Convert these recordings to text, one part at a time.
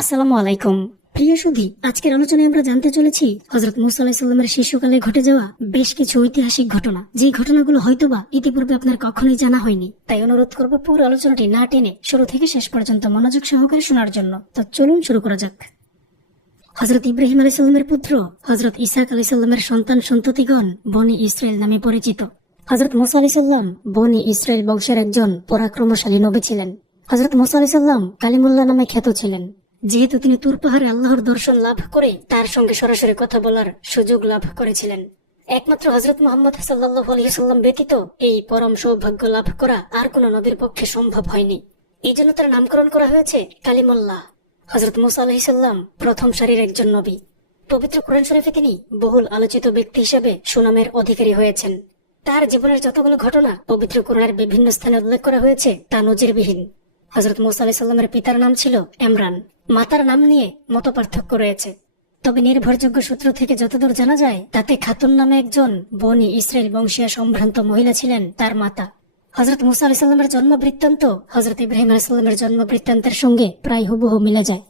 আসসালামু আলাইকুম। প্রিয় সুধী আজকের আলোচনায় আমরা জানতে চলেছি হজরত মুসা আলাহিসাল্লামের শিশুকালে ঘটে যাওয়া বেশ কিছু ঐতিহাসিক ঘটনা। যে ঘটনাগুলো হয়তোবা ইতিপূর্বে আপনার কখনোই জানা হয়নি। তাই অনুরোধ করব পুরো আলোচনাটি না টেনে শুরু থেকে শেষ পর্যন্ত মনোযোগ সহকারে শোনার জন্য। তো চলুন শুরু করা যাক। হজরত ইব্রাহিম আলাইসাল্লামের পুত্র হজরত ইসাক আলাইসাল্লামের সন্তান সন্ততিগণ বনি ইসরায়েল নামে পরিচিত। হজরত মুসা আলাইসাল্লাম বনি ইসরায়েল বংশের একজন পরাক্রমশালী নবী ছিলেন। হজরত মুসা আলাইসাল্লাম কালিমুল্লাহ নামে খ্যাত ছিলেন। যেহেতু তিনি তুর পাহাড়ে আল্লাহর দর্শন লাভ করে তার সঙ্গে সরাসরি কথা বলার সুযোগ লাভ করেছিলেন। একমাত্র হজরত মোহাম্মদ সাল্লাহ আলহিসাল্লাম ব্যতীত এই পরম সৌভাগ্য লাভ করা আর কোন নবীর পক্ষে সম্ভব হয়নি। এই জন্য তার নামকরণ করা হয়েছে কালিমুল্লাহ। হজরত মুসা আলহিসাল্লাম প্রথম সারির একজন নবী। পবিত্র কোরআন শরীফে তিনি বহুল আলোচিত ব্যক্তি হিসেবে সুনামের অধিকারী হয়েছেন। তার জীবনের যতগুলো ঘটনা পবিত্র কোরআনের বিভিন্ন স্থানে উল্লেখ করা হয়েছে তা নজিরবিহীন। হজরত মুসা আলাহিসাল্লামের পিতার নাম ছিল এমরান মাতার নাম নিয়ে মত পার্থক্য রয়েছে। তবে নির্ভরযোগ্য সূত্র থেকে যতদূর জানা যায়, তাতে খাতুন নামে একজন বনি ইসরায়েল বংশীয় সম্ভ্রান্ত মহিলা ছিলেন তার মাতা। হজরত মুসা আলাহিসাল্লামের জন্ম বৃত্তান্ত হজরত ইব্রাহিম আলাহিসাল্লামের জন্ম বৃত্তান্তের সঙ্গে প্রায় হুবহু মিলে যায়।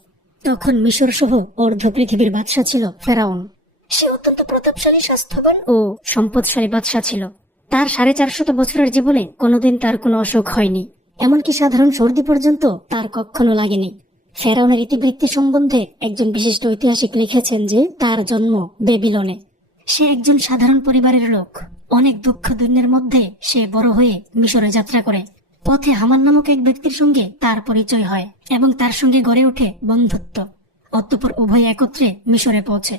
তখন মিশর সহ অর্ধ পৃথিবীর বাদশা ছিল ফেরাউন। সে অত্যন্ত প্রতাপশালী, স্বাস্থ্যবান ও সম্পদশালী বাদশা ছিল। তার সাড়ে চারশত বছরের জীবনে কোনোদিন তার কোনো অসুখ হয়নি। এমনকি সাধারণ সর্দি পর্যন্ত তার কখনো লাগেনি। ফেরাউনের ইতিবৃত্তি সম্বন্ধে একজন বিশিষ্ট ঐতিহাসিক লিখেছেন যে, তার জন্ম বেবিলনে। সে একজন সাধারণ পরিবারের লোক। অনেক দুঃখ দুর্নের মধ্যে সে বড় হয়ে মিশরে যাত্রা করে। পথে হামান নামক এক ব্যক্তির সঙ্গে তার পরিচয় হয় এবং তার সঙ্গে গড়ে ওঠে বন্ধুত্ব। অতঃপর উভয় একত্রে মিশরে পৌঁছে।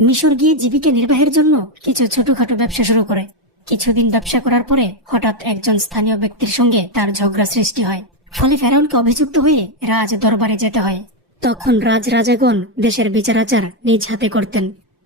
মিশর গিয়ে জীবিকা নির্বাহের জন্য কিছু ছোটখাটো ব্যবসা শুরু করে। কিছুদিন ব্যবসা করার পরে হঠাৎ একজন স্থানীয় ব্যক্তির সঙ্গে তার ঝগড়া সৃষ্টি হয়। ফলে ফেরাউনকে অভিযুক্ত হয়ে রাজ দরবারে যেতে হয়। তখন রাজ রাজাগণ দেশের বিচারাচার নিজ হাতে করতেন।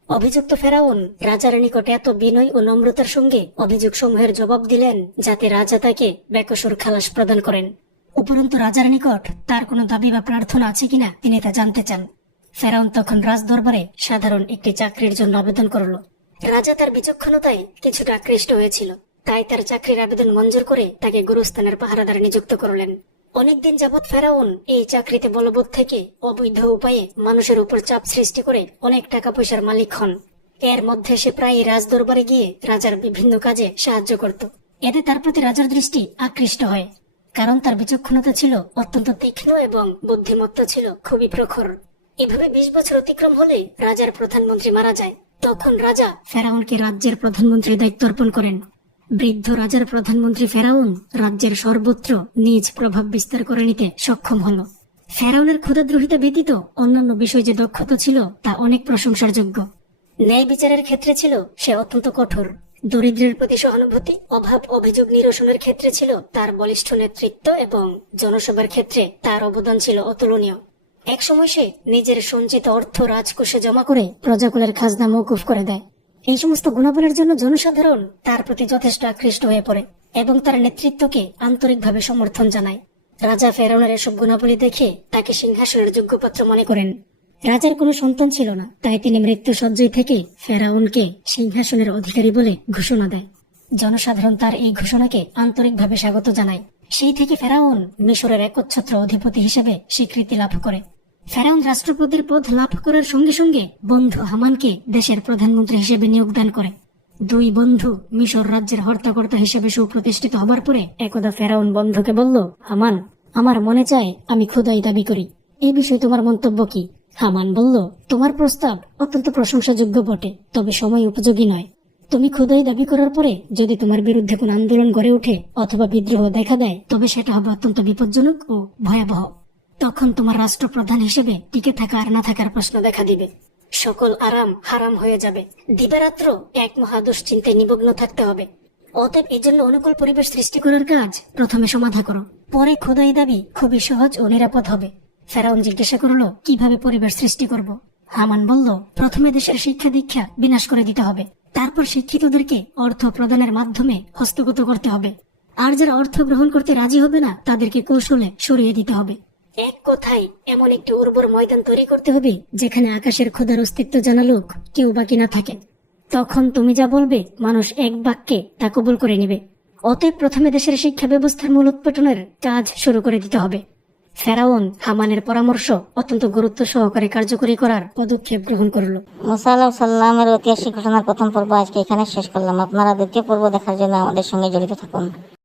অভিযুক্ত ফেরাউন রাজার নিকট এত বিনয় ও নম্রতার সঙ্গে অভিযোগ সমূহের জবাব দিলেন যাতে রাজা তাকে বেকসুর খালাস প্রদান করেন। উপরন্তু রাজার নিকট তার কোনো দাবি বা প্রার্থনা আছে কিনা তিনি তা জানতে চান। ফেরাউন তখন রাজ দরবারে সাধারণ একটি চাকরির জন্য আবেদন করল। রাজা তার বিচক্ষণতায় কিছুটা আকৃষ্ট হয়েছিল। তাই তার চাকরির আবেদন মঞ্জুর করে তাকে গুরুস্থানের পাহারাদার নিযুক্ত করলেন। অনেকদিন যাবৎ ফেরাউন এই চাকরিতে বলবৎ থেকে অবৈধ উপায়ে মানুষের উপর চাপ সৃষ্টি করে অনেক টাকা পয়সার মালিক হন। এর মধ্যে সে প্রায় রাজ দরবারে গিয়ে রাজার বিভিন্ন কাজে সাহায্য করত। এতে তার প্রতি রাজার দৃষ্টি আকৃষ্ট হয়, কারণ তার বিচক্ষণতা ছিল অত্যন্ত তীক্ষ্ণ এবং বুদ্ধিমত্তা ছিল খুবই প্রখর। এভাবে বিশ বছর অতিক্রম হলে রাজার প্রধানমন্ত্রী মারা যায়। তখন রাজা ফেরাউনকে রাজ্যের প্রধানমন্ত্রীর দায়িত্ব অর্পণ করেন। বৃদ্ধ রাজার প্রধানমন্ত্রী ফেরাউন রাজ্যের সর্বত্র নিজ প্রভাব বিস্তার করে নিতে সক্ষম হল। ফেরাউনের ক্ষুদাদ্রোহিতা ব্যতীত অন্যান্য বিষয় যে দক্ষতা ছিল তা অনেক প্রশংসার যোগ্য ন্যায় বিচারের ক্ষেত্রে ছিল সে অত্যন্ত কঠোর। দরিদ্রের প্রতি সহানুভূতি, অভাব, অভিযোগ নিরসনের ক্ষেত্রে ছিল তার বলিষ্ঠ নেতৃত্ব এবং জনসভার ক্ষেত্রে তার অবদান ছিল অতুলনীয়। এক সময় সে নিজের সঞ্চিত অর্থ রাজকোষে জমা করে প্রজাকুলের খাজনা মৌকুফ করে দেয়। এই সমস্ত গুণাবলীর জন্য জনসাধারণ তার প্রতি যথেষ্ট আকৃষ্ট হয়ে পড়ে এবং তার নেতৃত্বকে আন্তরিকভাবে সমর্থন জানায়। রাজা ফেরাউনের এসব গুণাবলী দেখে তাকে সিংহাসনের যোগ্যপাত্র মনে করেন। রাজার কোনো সন্তান ছিল না, তাই তিনি মৃত্যু সজ্জয় থেকে ফেরাউনকে সিংহাসনের অধিকারী বলে ঘোষণা দেয়। জনসাধারণ তার এই ঘোষণাকে আন্তরিকভাবে স্বাগত জানায়। সেই থেকে ফেরাউন মিশরের একচ্ছত্র অধিপতি হিসেবে স্বীকৃতি লাভ করে। ফেরাউন রাষ্ট্রপতির পদ লাভ করার সঙ্গে সঙ্গে বন্ধু হামানকে দেশের প্রধানমন্ত্রী হিসেবে নিয়োগদান করে। দুই বন্ধু মিশর রাজ্যের হর্তাকর্তা হিসেবে সুপ্রতিষ্ঠিত হবার পরে একদা ফেরাউন বন্ধুকে বলল, হামান, আমার মনে চায় আমি খোদাই দাবি করি। এই বিষয়ে তোমার মন্তব্য কি? হামান বলল, তোমার প্রস্তাব অত্যন্ত প্রশংসাযোগ্য বটে, তবে সময় উপযোগী নয়। তুমি খোদাই দাবি করার পরে যদি তোমার বিরুদ্ধে কোন আন্দোলন গড়ে ওঠে অথবা বিদ্রোহ দেখা দেয়, তবে সেটা হবে অত্যন্ত বিপজ্জনক ও ভয়াবহ। তখন তোমার রাষ্ট্রপ্রধান হিসেবে টিকে থাকা আর না থাকার প্রশ্ন দেখা দিবে। সকল আরাম হারাম হয়ে যাবে। দিবারাত্র এক মহা দুশ্চিন্তায় নিমগ্ন থাকতে হবে। অতএব এই জন্য অনুকূল পরিবেশ সৃষ্টি করার কাজ প্রথমে সমাধা করো। পরে খোদাই দাবি খুবই সহজ ও নিরাপদ হবে। ফেরাউন জিজ্ঞাসা করল, কীভাবে পরিবেশ সৃষ্টি করব? হামান বলল, প্রথমে দেশের শিক্ষা দীক্ষা বিনাশ করে দিতে হবে। তারপর শিক্ষিতদেরকে অর্থ প্রদানের মাধ্যমে হস্তগত করতে হবে। আর যারা অর্থ গ্রহণ করতে রাজি হবে না, তাদেরকে কৌশলে সরিয়ে দিতে হবে। এক কথায়, এমন একটি উর্বর ময়দান তৈরি করতে হবে, যেখানে আকাশের খোদার অস্তিত্ব জানা লোক কেউ বাকি না থাকে। তখন তুমি যা বলবে, মানুষ এক বাক্যে তা কবুল করে নেবে। অতএব প্রথমে দেশের শিক্ষা ব্যবস্থার মূল উৎপাটনের কাজ শুরু করে দিতে হবে। ফেরাউন হামানের পরামর্শ অত্যন্ত গুরুত্ব সহকারে কার্যকরী করার পদক্ষেপ গ্রহণ করল। মুসা আলাহ সাল্লামের ঐতিহাসিক ঘটনার প্রথম পর্ব আজকে এখানে শেষ করলাম। আপনারা দ্বিতীয় পর্ব দেখার জন্য আমাদের সঙ্গে জড়িত থাকুন।